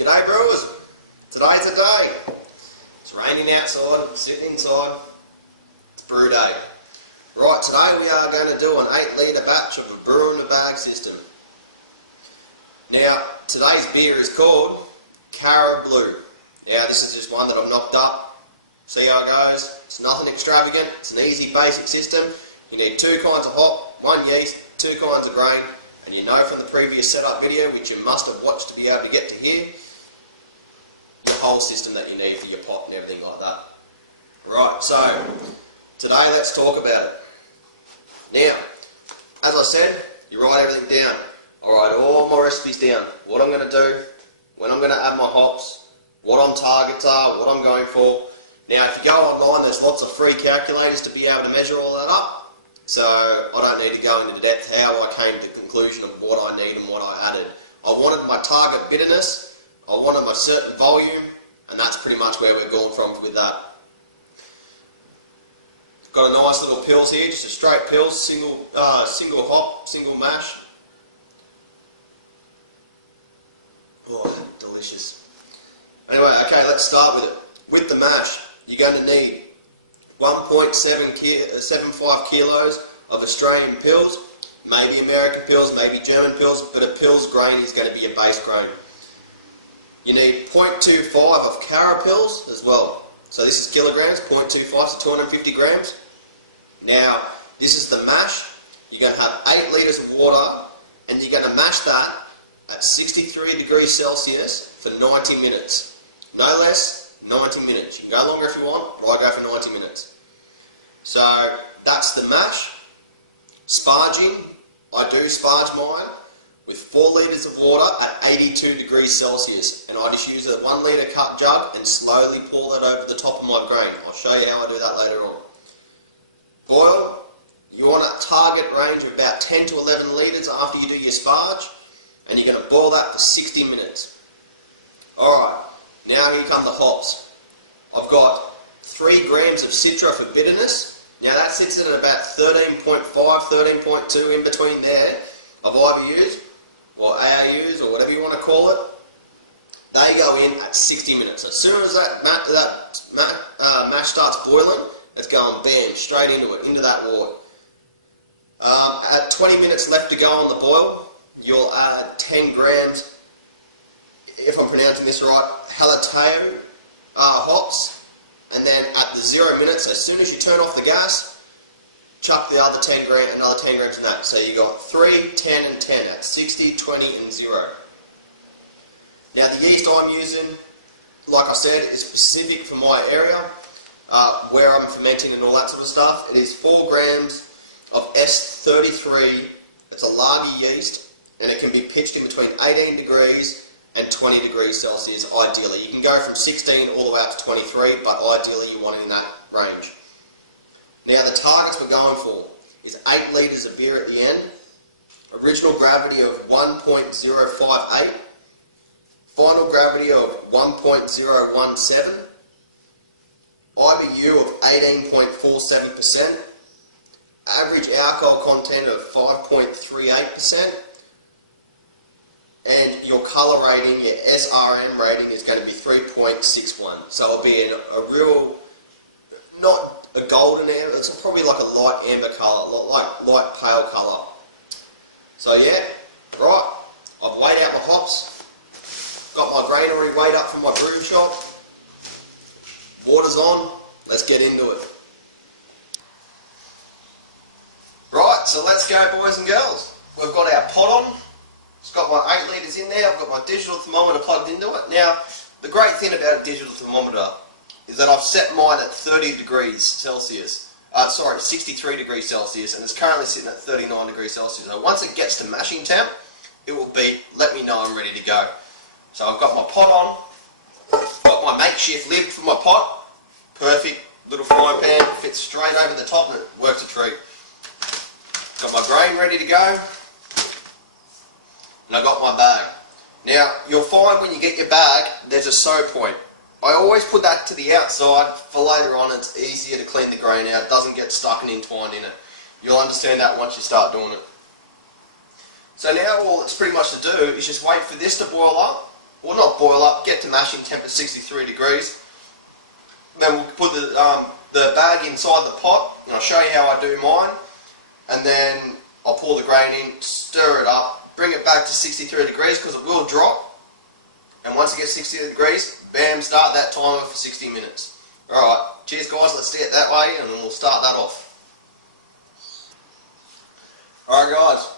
G'day brewers, today's a day. It's raining outside, I'm sitting inside, it's brew day. Right, today we are going to do an 8 litre batch of a brew in the bag system. Now, today's beer is called CARA BLUE. Now this is just one that I've knocked up, see how it goes. It's nothing extravagant, it's an easy basic system. You need 2 kinds of hop, 1 yeast, 2 kinds of grain, and you know from the previous setup video, which you must have watched to be able to get to here, the whole system that you need for your pot and everything like that. Right, so today let's talk about it. Now, as I said, you write everything down. I write all my recipes down, what I'm going to do, when I'm going to add my hops, what my targets are, what I'm going for. Now if you go online, there's lots of free calculators to be able to measure all that up, so I don't need to go into depth how I came to the conclusion of what I need and what I added. I wanted my target bitterness, I wanted my certain volume, and that's pretty much where we're going from with that. Got a nice little pills here, just a straight pills, single hop, single mash. Oh, delicious. Anyway, okay, let's start with it. With the mash, you're going to need 1.75 kilos of Australian pills, maybe American pills, maybe German pills, but a pills grain is going to be a base grain. You need 0.25 of CARA pills as well. So this is kilograms, 0.25 to 250 grams. Now, this is the mash. You're going to have 8 litres of water, and you're going to mash that at 63 degrees Celsius for 90 minutes. No less, 90 minutes. You can go longer if you want, but I go for 90 minutes. So, that's the mash. Sparging, I do sparge mine with 4 litres of water at 82 degrees Celsius, and I just use a 1 litre cup jug and slowly pour that over the top of my grain. I'll show you how I do that later on. Boil, you want a target range of about 10 to 11 litres after you do your sparge, and you're going to boil that for 60 minutes. Alright, now here come the hops. I've got 3 grams of Citra for bitterness. Now that sits at about 13.5, 13.2 in between there of IBUs, or AAUs, or whatever you want to call it. They go in at 60 minutes. As soon as that mash starts boiling, it's going bam, straight into that water. At 20 minutes left to go on the boil, you'll add 10 grams, if I'm pronouncing this right, Haloteo hops, and then at the 0 minutes, as soon as you turn off the gas, chuck the other 10 grams, another 10 grams in that. So you got 3, 10 and 10 at 60, 20 and 0. Now the yeast I'm using, like I said, is specific for my area, where I'm fermenting and all that sort of stuff. It is 4 grams of S33, it's a lager yeast, and it can be pitched in between 18 degrees and 20 degrees Celsius ideally. You can go from 16 all the way up to 23, but ideally you want it in that range. Now the targets we're going for is 8 litres of beer at the end, original gravity of 1.058, final gravity of 1.017, IBU of 18.47%, average alcohol content of 5.38%, and your colour rating, your SRM rating, is going to be 3.61. So it'll be a real, not a golden amber, it's probably like a light amber colour, like light pale colour. So yeah, right, I've weighed out my hops, got my grain already weighed up from my brew shop, water's on, let's get into it. Right, so let's go boys and girls. We've got our pot on. It's got my 8 litres in there. I've got my digital thermometer plugged into it. Now, the great thing about a digital thermometer is that I've set mine at 30 degrees Celsius. 63 degrees Celsius, and it's currently sitting at 39 degrees Celsius. So once it gets to mashing temp, it will beep, let me know I'm ready to go. So I've got my pot on, got my makeshift lid for my pot. Perfect, little frying pan, fits straight over the top and it works a treat. Got my grain ready to go, and I got my bag. Now, you'll find when you get your bag, there's a sew point. I always put that to the outside for later on. It's easier to clean the grain out, it doesn't get stuck and entwined in it. You'll understand that once you start doing it. So now all it's pretty much to do is just wait for this to boil up, well, not boil up, get to mashing temp at 63 degrees. Then we'll put the bag inside the pot, and I'll show you how I do mine. And then I'll pour the grain in, stir it up, bring it back to 63 degrees because it will drop. And once it gets 60 degrees, bam, start that timer for 60 minutes. Alright, cheers guys, let's do it that way and then we'll start that off. Alright guys,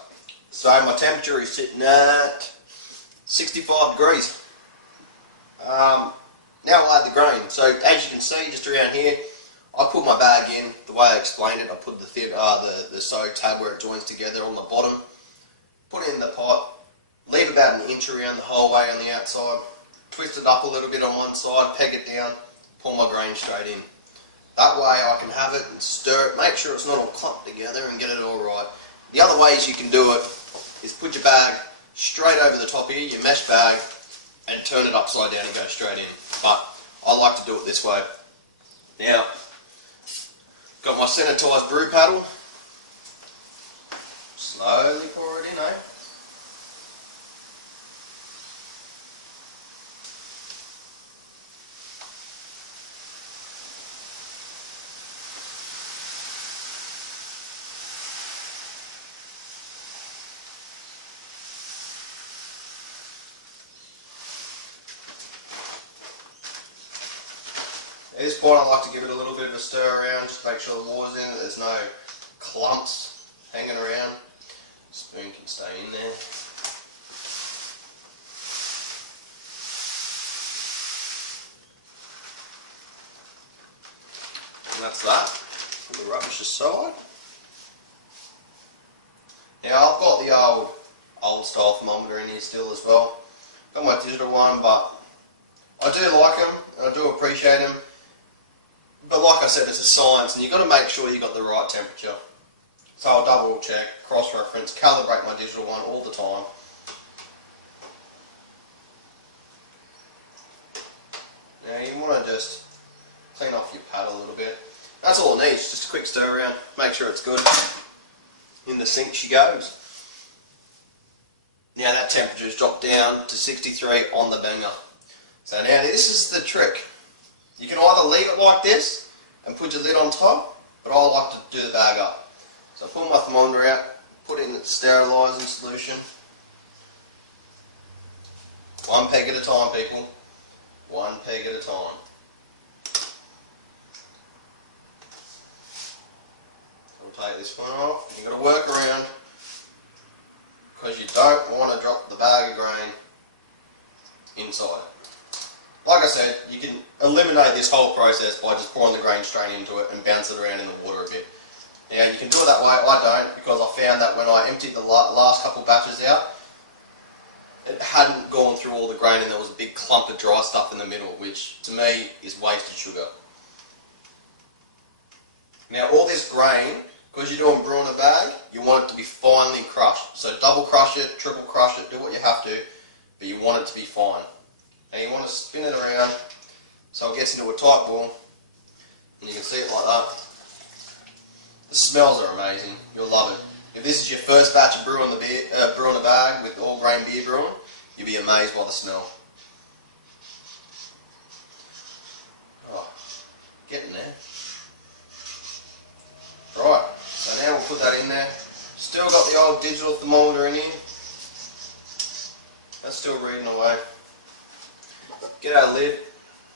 so my temperature is sitting at 65 degrees. Now we'll add the grain. So as you can see, just around here, I put my bag in the way I explained it. I put the sew tab where it joins together on the bottom, put it in the pot, leave about an inch around the whole way on the outside, twist it up a little bit on one side, peg it down, pour my grain straight in. That way I can have it and stir it, make sure it's not all clumped together and get it all right. The other ways you can do it is put your bag straight over the top here, your mesh bag, and turn it upside down and go straight in. But I like to do it this way. Now, got my sanitised brew paddle. Slowly pour it in, eh? At this point I like to give it a little bit of a stir around, just to make sure the water's in, that there's no clumps hanging around. Spoon can stay in there. And that's that. Put the rubbish aside. Now I've got the old style thermometer in here still as well. Got my digital one, but I do like them and I do appreciate them. But like I said, it's a science and you've got to make sure you've got the right temperature. So I'll double check, cross-reference, calibrate my digital one all the time. Now you want to just clean off your pad a little bit. That's all it needs, just a quick stir around, make sure it's good. In the sink she goes. Now that temperature's dropped down to 63 on the banger. So now this is the trick. You can either leave it like this and put your lid on top, but I like to do the bag up. So I pull my thermometer out, put it in its sterilising solution. One peg at a time, people. One peg at a time. I'll take this one off. You've got to work around because you don't want to drop the bag of grain inside it. Like I said, you can eliminate this whole process by just pouring the grain straight into it and bounce it around in the water a bit. Now you can do it that way, I don't, because I found that when I emptied the last couple batches out, it hadn't gone through all the grain and there was a big clump of dry stuff in the middle, which to me is wasted sugar. Now all this grain, because you're doing brew in a bag, you want it to be finely crushed. So double crush it, triple crush it, do what you have to, but you want it to be fine. And you want to spin it around so it gets into a tight ball, and you can see it like that. The smells are amazing, you'll love it. If this is your first batch of brew in a bag with all grain beer brewing, you'll be amazed by the smell. Oh, getting there. Right, so now we'll put that in there. Still got the old digital thermometer in here. That's still reading away. Get our lid.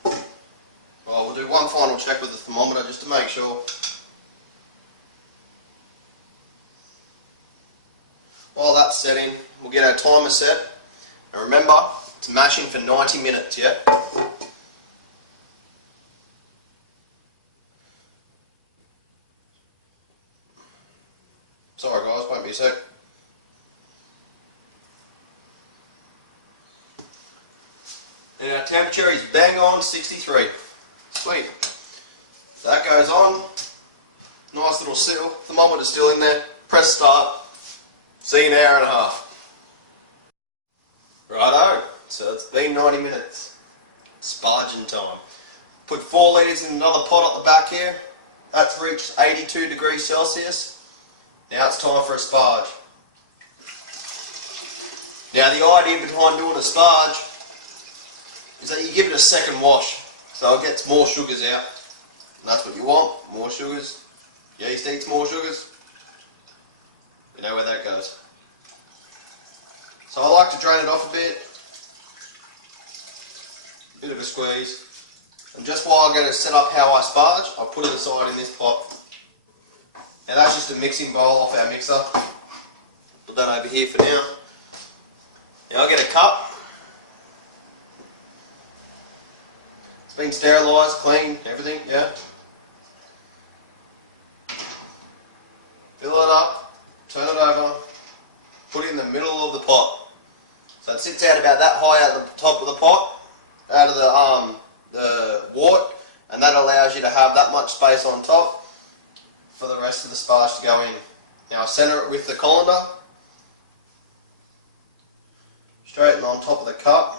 Well, we'll do one final check with the thermometer just to make sure. While that's setting, we'll get our timer set. And remember, it's mashing for 90 minutes, yeah? Sorry guys, won't be a sec. And our temperature is bang on 63. Sweet. That goes on. Nice little seal. Thermometer's still in there. Press start. See you in an hour and a half. Righto. So it's been 90 minutes. Sparging time. Put 4 litres in another pot at the back here. That's reached 82 degrees Celsius. Now it's time for a sparge. Now the idea behind doing a sparge is that you give it a second wash, so it gets more sugars out. And that's what you want, more sugars. Yeast eats more sugars. You know where that goes. So I like to drain it off a bit of a squeeze. And just while I'm going to set up how I sparge, I'll put it aside in this pot. Now that's just a mixing bowl off our mixer. Put that over here for now. Now I'll get a cup. It's been sterilised, clean, everything, yeah. Fill it up, turn it over, put it in the middle of the pot. So it sits out about that high at the top of the pot, out of the wort, and that allows you to have that much space on top for the rest of the sparge to go in. Now I centre it with the colander, straighten on top of the cup.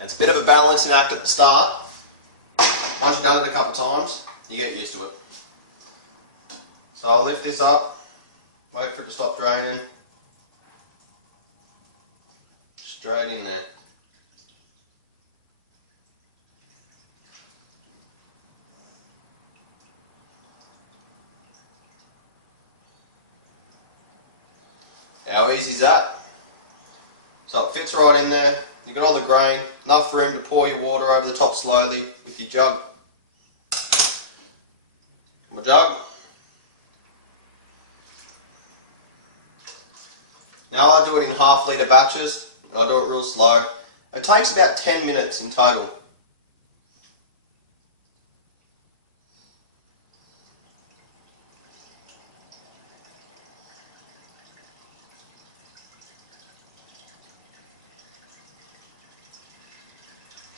And it's a bit of a balancing act at the start. Once you've done it a couple of times, you get used to it. So I'll lift this up, wait for it to stop draining, straight in there. How easy is that? So it fits right in there, you've got all the grain, enough room to pour your water over the top slowly with your jug. My jug. Now I do it in half-litre batches, I do it real slow. It takes about 10 minutes in total.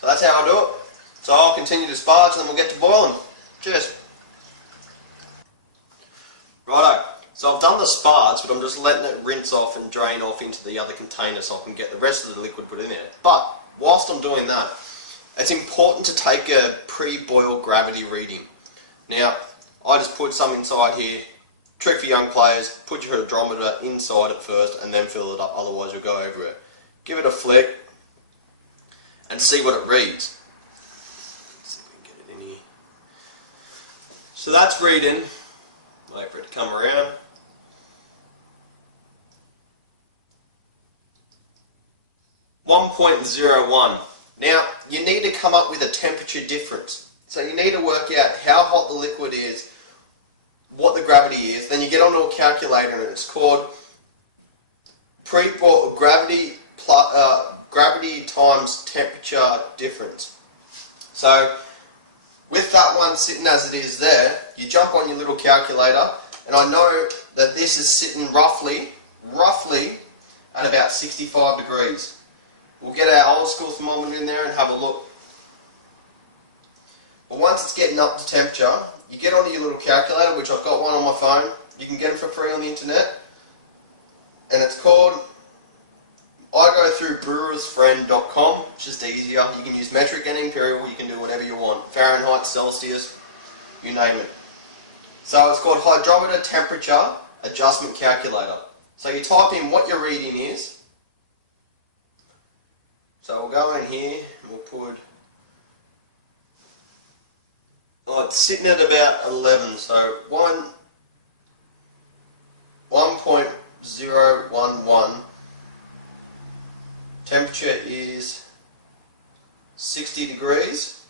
So that's how I do it. So I'll continue to sparge and then we'll get to boiling. Cheers. Righto, so I've done the sparge, but I'm just letting it rinse off and drain off into the other container so I can get the rest of the liquid put in there. But whilst I'm doing that, it's important to take a pre-boil gravity reading. Now, I just put some inside here. Trick for young players, put your hydrometer inside it first and then fill it up, otherwise you'll go over it. Give it a flick and see what it reads. Let's see if we can get it in here. So that's reading. Wait for it to come around. .01. Now, you need to come up with a temperature difference. So you need to work out how hot the liquid is, what the gravity is, then you get onto a calculator and it's called pre-boil gravity times temperature difference. So with that one sitting as it is there, you jump on your little calculator, and I know that this is sitting roughly at about 65 degrees. We'll get our old school thermometer in there and have a look. But once it's getting up to temperature, you get onto your little calculator, which I've got one on my phone. You can get them for free on the internet, and it's called, I go through brewersfriend.com, it's just easier. You can use metric and imperial, you can do whatever you want. Fahrenheit, Celsius, you name it. So it's called Hydrometer Temperature Adjustment Calculator. So you type in what your reading is. So we'll go in here and we'll put, oh, it's sitting at about 11, so 1.011. Temperature is 60 degrees.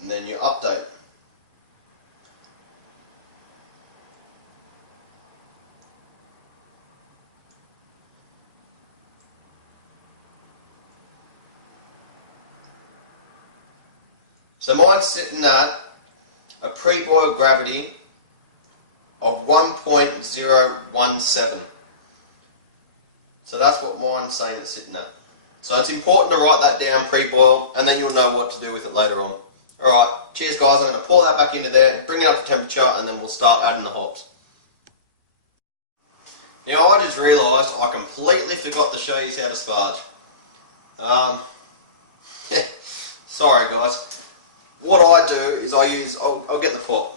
And then you update. So mine's sitting at a pre-boil gravity of 1.017. So that's what mine's saying it's sitting at. So it's important to write that down pre-boil, and then you'll know what to do with it later on. Alright, cheers guys, I'm going to pour that back into there, bring it up to temperature, and then we'll start adding the hops. Now I just realised I completely forgot to show you how to sparge. Sorry guys. What I do is I'll get the pot.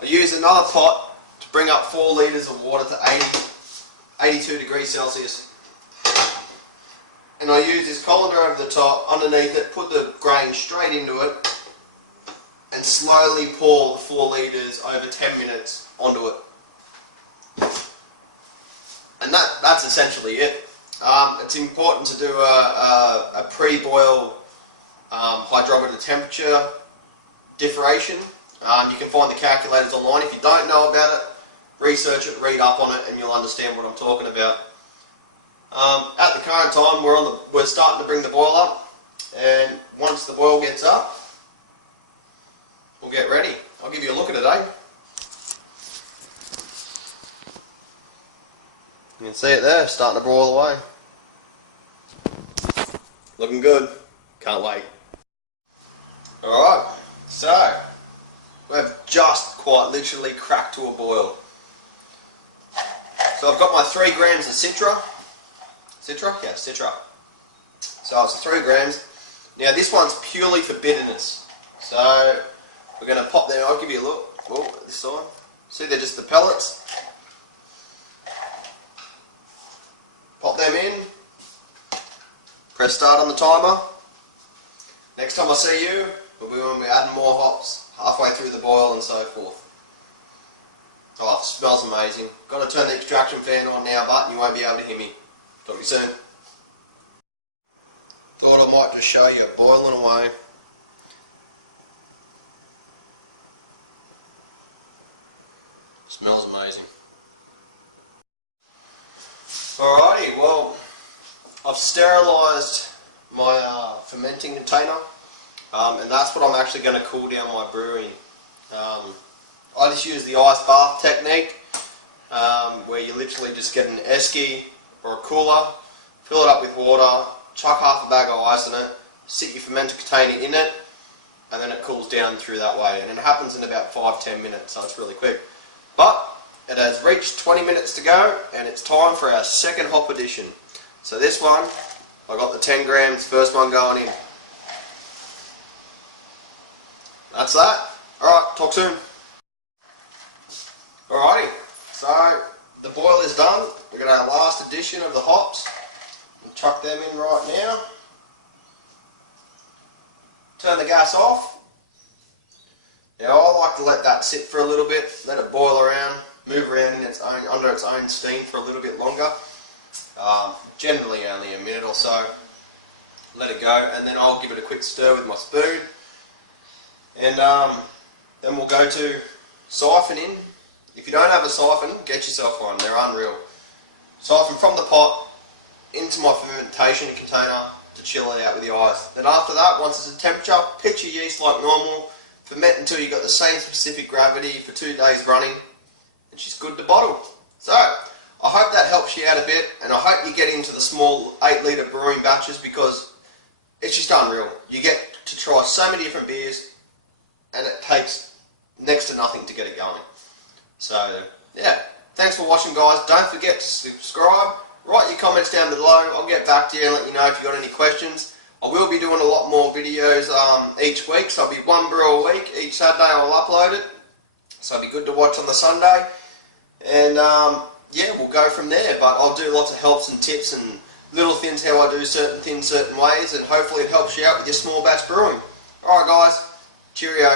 I use another pot to bring up 4 litres of water to 82 degrees Celsius. And I use this colander over the top, underneath it, put the grain straight into it, and slowly pour the 4 litres over 10 minutes onto it. And that's essentially it. It's important to do a pre-boil hydrometer temperature differentiation. You can find the calculators online. If you don't know about it, research it, read up on it, and you'll understand what I'm talking about. At the current time, we're starting to bring the boil up, and once the boil gets up, we'll get ready. I'll give you a look at it, eh? You can see it there, starting to boil away. Looking good. Can't wait. Alright, so we've just quite literally cracked to a boil. So I've got my 3 grams of Citra. Citra? Yeah, Citra. So it's 3 grams. Now this one's purely for bitterness. So we're going to pop them, I'll give you a look. Oh, this side. See, they're just the pellets. Pop them in. Press start on the timer. Next time I see you, we'll be adding more hops halfway through the boil and so forth. Oh, it smells amazing. Got to turn the extraction fan on now, but you won't be able to hear me. Talk to you soon. Thought I might just show you it boiling away. Smells amazing. Alrighty, well, I've sterilised my fermenting container, and that's what I'm actually going to cool down my brew in. I just use the ice bath technique, where you literally just get an esky or a cooler, fill it up with water, chuck half a bag of ice in it, sit your fermenter container in it, and then it cools down through that way. And it happens in about 5-10 minutes, so it's really quick. But it has reached 20 minutes to go, and it's time for our second hop addition. So this one, I got the 10 grams, first one going in. That's that. Alright, talk soon. Alrighty, so the boil is done. We're going to have our last addition of the hops. We'll chuck them in right now. Turn the gas off. Now I like to let that sit for a little bit, let it boil around, move around in its own, under its own steam for a little bit longer. Generally only a minute or so. Let it go, and then I'll give it a quick stir with my spoon. And then we'll go to siphoning. If you don't have a siphon, get yourself one. They're unreal. Siphon from the pot into my fermentation container to chill it out with the ice. Then after that, once it's at temperature, pitch your yeast like normal. Ferment until you've got the same specific gravity for 2 days running, and she's good to bottle. So, I hope that helps you out a bit, and I hope you get into the small 8 litre brewing batches, because it's just unreal. You get to try so many different beers, and it takes next to nothing to get it going. So, yeah, thanks for watching, guys. Don't forget to subscribe, write your comments down below. I'll get back to you and let you know if you've got any questions. I will be doing a lot more videos each week, so it'll be 1 brew a week. Each Saturday I'll upload it, so it'll be good to watch on the Sunday. And yeah, we'll go from there, but I'll do lots of helps and tips and little things how I do certain things certain ways, and hopefully it helps you out with your small batch brewing. Alright guys, cheerio.